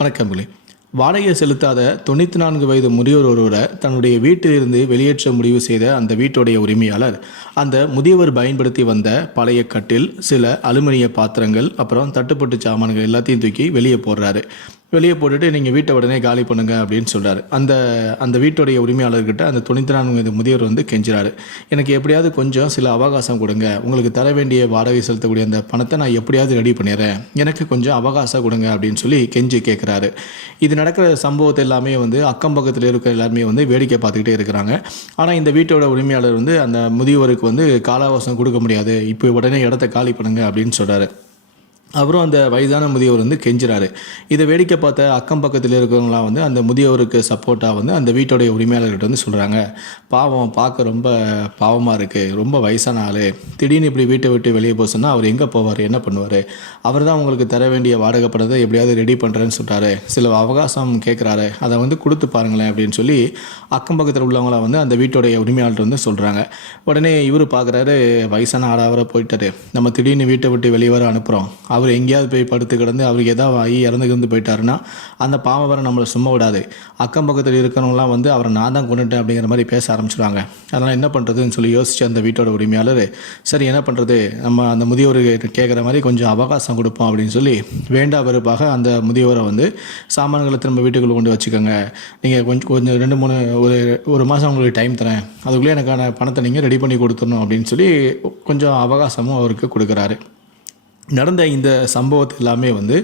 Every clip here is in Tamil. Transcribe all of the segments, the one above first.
வணக்கங்களே வாடகை செலுத்தாத தொண்ணூற்றி நான்கு வயது முதியோர் ஒருவரை தன்னுடைய வீட்டிலிருந்து வெளியேற்ற முடிவு செய்த அந்த வீட்டுடைய உரிமையாளர். அந்த முதியவர் பயன்படுத்தி வந்த பழைய கட்டில் சில அலுமினிய பாத்திரங்கள் அப்புறம் தட்டுப்பட்டு சாமான்கள் எல்லாத்தையும் தூக்கி வெளியே போடுறாரு. வெளியே போட்டுட்டு நீங்கள் வீட்டை உடனே காலி பண்ணுங்க அப்படின்னு சொல்கிறாரு அந்த அந்த வீட்டுடைய உரிமையாளர்கிட்ட அந்த தொண்ணூற்றி நான்கு முதியவர் வந்து கெஞ்சுறாரு. எனக்கு எப்படியாவது கொஞ்சம் சில அவகாசம் கொடுங்க. உங்களுக்கு தர வேண்டிய வாடகை செலுத்தக்கூடிய அந்த பணத்தை நான் எப்படியாவது ரெடி பண்ணிடுறேன். எனக்கு கொஞ்சம் அவகாசம் கொடுங்க அப்படின்னு சொல்லி கெஞ்சி கேட்குறாரு இது நடக்கிற சம்பவத்தை எல்லாமே வந்து அக்கம் பக்கத்தில் இருக்கிற எல்லாருமே வந்து வேடிக்கை பார்த்துக்கிட்டே இருக்கிறாங்க. ஆனால் இந்த வீட்டோட உரிமையாளர் வந்து அந்த முதியவருக்கு வந்து காலாவாசம் கொடுக்க முடியாது. இப்போ உடனே இடத்த காலி பண்ணுங்க அப்படின்னு சொல்கிறாரு அப்புறம் அந்த வயதான முதியவர் வந்து கெஞ்சுறாரு. இதை வேடிக்கை பார்த்த அக்கம் பக்கத்தில் இருக்கிறவங்களாம் வந்து அந்த முதியவருக்கு சப்போர்ட்டாக வந்து அந்த வீட்டுடைய உரிமையாளர்கிட்ட வந்து சொல்கிறாங்க பாவம் பார்க்க ரொம்ப பாவமாக இருக்குது ரொம்ப வயசான ஆள். திடீர்னு இப்படி வீட்டை விட்டு வெளியே போக சொன்னால் அவர் எங்கே போவார்? என்ன பண்ணுவார்? அவர் தான் உங்களுக்கு தர வேண்டிய வாடகை படத்தை எப்படியாவது ரெடி பண்ணுறேன்னு சொல்கிறாரு சில அவகாசம் கேட்குறாரு அதை வந்து கொடுத்து பாருங்களேன் அப்படின்னு சொல்லி அக்கம் பக்கத்தில் உள்ளவங்களாம் வந்து அந்த வீட்டோடைய உரிமையாளர் வந்து சொல்கிறாங்க உடனே இவர் பார்க்குறாரு வயசான ஆளாவர போயிட்டாரு. நம்ம திடீர்னு வீட்டை விட்டு வெளியே வர அனுப்புகிறோம் அவர் எங்கேயாவது போய் படுத்து கிடந்து அவருக்கு ஏதாவது ஆகி இறந்து கிடந்து போயிட்டாருன்னா அந்த பாவம் வர நம்மளை சும்மா விடாது. அக்கம் பக்கத்தில் இருக்கிறவங்களாம் வந்து அவரை நான் தான் கொண்டுட்டேன் அப்படிங்கிற மாதிரி பேச ஆரம்பிச்சிடுவாங்க அதனால் என்ன பண்ணுறதுன்னு சொல்லி யோசிச்சு அந்த வீட்டோட உரிமையாளர் சரி என்ன பண்ணுறது நம்ம அந்த முதியோர் கேட்குற மாதிரி கொஞ்சம் அவகாசம் கொடுப்போம் அப்படின்னு சொல்லி வேண்டா வெறுப்பாக அந்த முதியோரை வந்து சாமான்களை திரும்ப வீட்டுக்குள்ளே கொண்டு வச்சுக்கோங்க. நீங்கள் கொஞ்சம் கொஞ்சம் ரெண்டு மூணு ஒரு ஒரு மாதம் உங்களுக்கு டைம் தரேன். அதுக்குள்ளே எனக்கான பணத்தை நீங்கள் ரெடி பண்ணி கொடுத்துடணும் அப்படின்னு சொல்லி கொஞ்சம் அவகாசமும் அவருக்கு கொடுக்குறாரு. நடந்த இந்த சம்பவத்தை எல்லாமே வந்து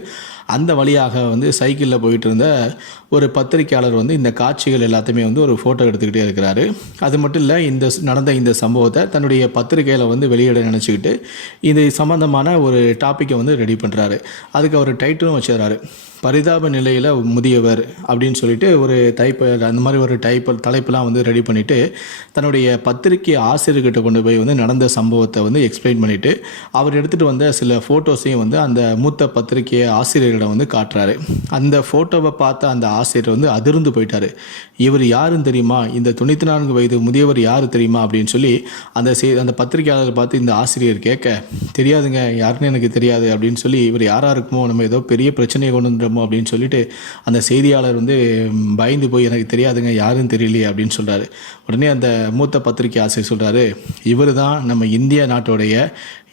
அந்த வழியாக வந்து சைக்கிளில் போயிட்டு இருந்த ஒரு பத்திரிக்கையாளர் வந்து இந்த காட்சிகள் எல்லாத்தையுமே வந்து ஒரு ஃபோட்டோ எடுத்துக்கிட்டே இருக்கிறாரு. அது மட்டும் இல்லை இந்த ஸ்- நடந்த இந்த சம்பவத்தை தன்னுடைய பத்திரிக்கையில் வந்து வெளியிட நினச்சிக்கிட்டு இது சம்மந்தமான ஒரு டாப்பிக்கை வந்து ரெடி பண்ணுறாரு அதுக்கு அவர் டைட்டிலும் வச்சிடறாரு. பரிதாப நிலையில் முதியவர் அப்படின்னு சொல்லிட்டு ஒரு டைப் அந்த மாதிரி ஒரு டைப் தலைப்பெலாம் வந்து ரெடி பண்ணிவிட்டு தன்னுடைய பத்திரிக்கை ஆசிரியர்கிட்ட கொண்டு போய் வந்து நடந்த சம்பவத்தை வந்து எக்ஸ்பிளைன் பண்ணிவிட்டு அவர் எடுத்துகிட்டு வந்த சில ஃபோட்டோஸையும் வந்து அந்த மூத்த பத்திரிகை ஆசிரியரிடம் வந்து காட்டுறாரு. அந்த ஃபோட்டோவை பார்த்த அந்த ஆசிரியர் வந்து அதிர்ந்து போயிட்டாரு. இவர் யாருன்னு தெரியுமா? இந்த தொண்ணூற்றி நான்கு வயது முதியவர் யார் தெரியுமா? அப்படின்னு சொல்லி அந்த செய் அந்த பத்திரிகையாளர் பார்த்து இந்த ஆசிரியர் கேட்க தெரியாதுங்க யாருன்னு எனக்கு தெரியாது அப்படின்னு சொல்லி இவர் யாராக இருக்குமோ நம்ம ஏதோ பெரிய பிரச்சனையை கொண்டு வந்துடுமோ அப்படின்னு சொல்லிட்டு அந்த செய்தியாளர் வந்து பயந்து போய் எனக்கு தெரியாதுங்க யாருன்னு தெரியலையே அப்படின்னு சொல்கிறாரு உடனே அந்த மூத்த பத்திரிகை ஆசிரியர் சொல்கிறாரு இவர் தான் நம்ம இந்திய நாட்டுடைய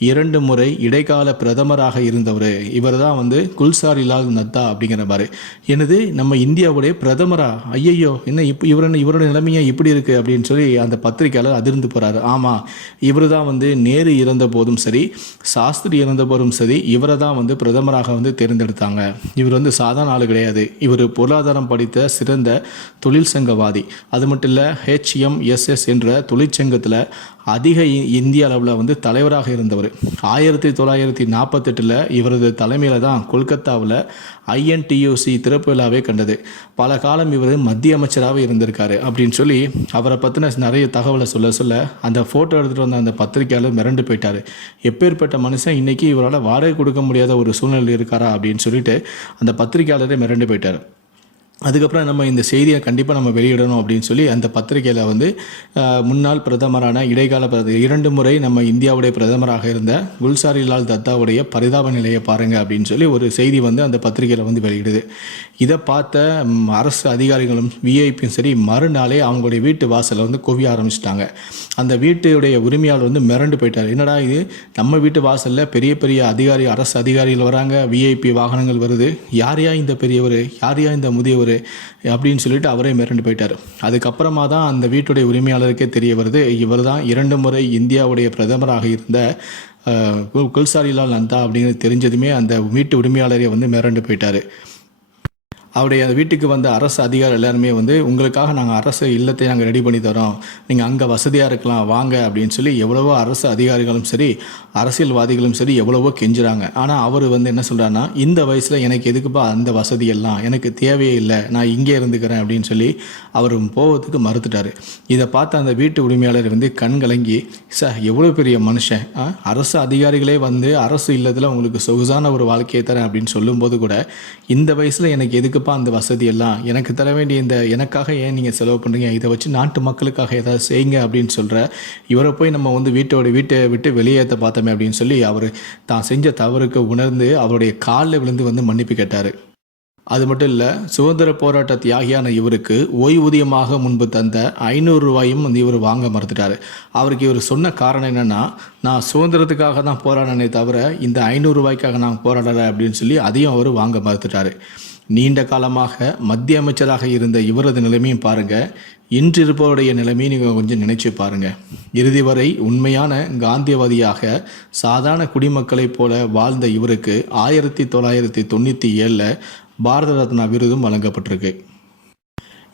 இரண்டு முறை இடைக்கால பிரதமராக இருந்தவர். இவர் தான் வந்து குல்சாரிலால் நத்தா அப்படிங்கிற மாதிரி என்னது நம்ம இந்தியாவுடைய பிரதமரா? ஐயையோ என்ன இப்போ இவரோட இவரோட நிலைமையை இப்படி இருக்குது அப்படின்னு சொல்லி அந்த பத்திரிக்கையாளர் அதிர்ந்து போகிறாரு ஆமாம் இவர் தான் வந்து நேரு இறந்த போதும் சரி சாஸ்திரி இறந்த போதும் சரி இவரை தான் வந்து பிரதமராக வந்து தேர்ந்தெடுத்தாங்க. இவர் வந்து சாதாரண ஆள் கிடையாது. இவர் பொருளாதாரம் படித்த சிறந்த தொழில் சங்கவாதி அது மட்டும் இல்லை ஹெச்எம்எஸ்எஸ் என்ற தொழிற்சங்கத்தில் அதிக இ- இந்திய அளவில் வந்து தலைவராக இருந்தவர். ஆயிரத்தி தொள்ளாயிரத்தி நாற்பத்தெட்டில் இவரது தலைமையில் தான் கொல்கத்தாவில் ஐஎன்டியூசி திறப்பு விழாவே கண்டது. பல காலம் இவர் மத்திய அமைச்சராகவே இருந்திருக்காரு அப்படின்னு சொல்லி அவரை பற்றின நிறைய தகவலை சொல்ல சொல்ல அந்த ஃபோட்டோ எடுத்துகிட்டு வந்த அந்த பத்திரிக்கையாளர் மிரண்டு போயிட்டார். எப்பேற்பட்ட மனுஷன் இன்னைக்கு இவரால் வாடகை கொடுக்க முடியாத ஒரு சூழ்நிலை இருக்காரா அப்படின்னு சொல்லிட்டு அந்த பத்திரிக்கையாளரே மிரண்டு போயிட்டார். அதுக்கப்புறம் நம்ம இந்த செய்தியை கண்டிப்பாக நம்ம வெளியிடணும் அப்படின்னு சொல்லி அந்த பத்திரிகையில் வந்து முன்னாள் பிரதமரான இடைக்கால பிரத இரண்டு முறை நம்ம இந்தியாவுடைய பிரதமராக இருந்த குல்சாரிலால் தத்தாவுடைய பரிதாப நிலையை பாருங்கள் அப்படின்னு சொல்லி ஒரு செய்தி வந்து அந்த பத்திரிகையில் வந்து வெளியிடுது. இதை பார்த்த அரசு அதிகாரிகளும் விஐபியும் சரி மறுநாளே அவங்களுடைய வீட்டு வாசலை வந்து குவிய ஆரம்பிச்சிட்டாங்க. அந்த வீட்டுடைய உரிமையாளர் வந்து மிரண்டு போயிட்டார். என்னடா இது? நம்ம வீட்டு வாசலில் பெரிய பெரிய அதிகாரி அரசு அதிகாரிகள் வராங்க விஐபி வாகனங்கள் வருது. யார் யா இந்த பெரியவர்? யார் யா இந்த முதியவர்? அப்படின்னு சொல்லிட்டு அவரே மிரண்டு போயிட்டார். அதுக்கப்புறமா தான் அந்த வீட்டுடைய உரிமையாளருக்கே தெரிய வருது. இவர் தான் இரண்டு முறை இந்தியாவுடைய பிரதமராக இருந்த குல்- குல்சாரிலால் நந்தா அப்படிங்கிறது தெரிஞ்சதுமே அந்த வீட்டு உரிமையாளரே வந்து மிரண்டு போயிட்டார். அவருடைய வீட்டுக்கு வந்த அரசு அதிகாரி எல்லாருமே வந்து உங்களுக்காக நாங்கள் அரசு இல்லத்தை நாங்கள் ரெடி பண்ணி தரோம். நீங்கள் அங்கே வசதியாக இருக்கலாம் வாங்க அப்படின்னு சொல்லி எவ்வளவோ அரசு அதிகாரிகளும் சரி அரசியல்வாதிகளும் சரி எவ்வளவோ கெஞ்சுறாங்க. ஆனால் அவர் வந்து என்ன சொல்கிறாருன்னா இந்த வயசில் எனக்கு எதுக்குப்பா அந்த வசதி எல்லாம்? எனக்கு தேவையே இல்லை. நான் இங்கே இருந்துக்கிறேன் அப்படின்னு சொல்லி அவர் போவதுக்கு மறுத்துட்டார். இதை பார்த்த அந்த வீட்டு உரிமையாளர் வந்து கண் கலங்கி சார் எவ்வளோ பெரிய மனுஷன். அரசு அதிகாரிகளே வந்து அரசு இல்லத்தில் உங்களுக்கு சொகுசான ஒரு வாழ்க்கையை தரேன் அப்படின்னு சொல்லும்போது கூட இந்த வயசில் எனக்கு எதுக்கு கண்டிப்பாக அந்த வசதியெல்லாம் எனக்கு தர வேண்டிய இந்த எனக்காக ஏன் நீங்கள் செலவு பண்ணுறீங்க இதை வச்சு நாட்டு மக்களுக்காக ஏதாவது செய்யுங்க அப்படின்னு சொல்கிற இவரை போய் நம்ம வந்து வீட்டோட வீட்டை விட்டு வெளியேற்ற பார்த்தோமே அப்படின்னு சொல்லி அவர் தான் செஞ்ச தவறுக்கு உணர்ந்து அவருடைய காலில் விழுந்து வந்து மன்னிப்பு கேட்டார். அது மட்டும் இல்லை சுதந்திர போராட்ட தியாகியான இவருக்கு ஓய்வூதியமாக முன்பு தந்த ஐநூறு ரூபாயும் வந்து இவர் வாங்க மறுத்துட்டார். அவருக்கு இவர் சொன்ன காரணம் என்னென்னா நான் சுதந்திரத்துக்காக தான் போராடினே தவிர இந்த ஐநூறு ரூபாய்க்காக நான் போராடலை அப்படின்னு சொல்லி அதையும் அவர் வாங்க மறுத்துட்டார். நீண்ட காலமாக மத்திய அமைச்சராக இருந்த இவரது நிலைமையும் பாருங்க. இன்று இருப்பவருடைய நிலைமையை நீங்கள் கொஞ்சம் நினைச்சு பாருங்க. இறுதி வரை உண்மையான காந்தியவாதியாக சாதாரண குடிமக்களைப் போல வாழ்ந்த இவருக்கு ஆயிரத்தி தொள்ளாயிரத்தி தொண்ணூற்றி ஏழில் பாரத ரத்னா விருதும் வழங்கப்பட்டிருக்கு.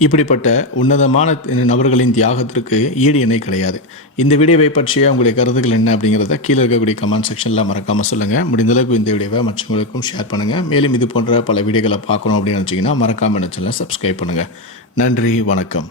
இப்படிப்பட்ட உன்னதமான நபர்களின் தியாகத்திற்கு ஈடு இணை கிடையாது. இந்த வீடியோவை பற்றிய உங்களுடைய கருத்துக்கள் என்ன அப்படிங்கிறத கீழே இருக்கக்கூடிய கமெண்ட் செக்ஷனில் மறக்காமல் சொல்லுங்கள் முடிந்தளவுக்கு இந்த வீடியோவை மற்றவங்களுக்கும் ஷேர் பண்ணுங்கள் மேலும் இது போன்ற பல வீடியோக்களை பார்க்கணும் அப்படின்னு நினச்சிங்கன்னா மறக்காமல் நினச்சல சப்ஸ்கிரைப் பண்ணுங்கள் நன்றி வணக்கம்.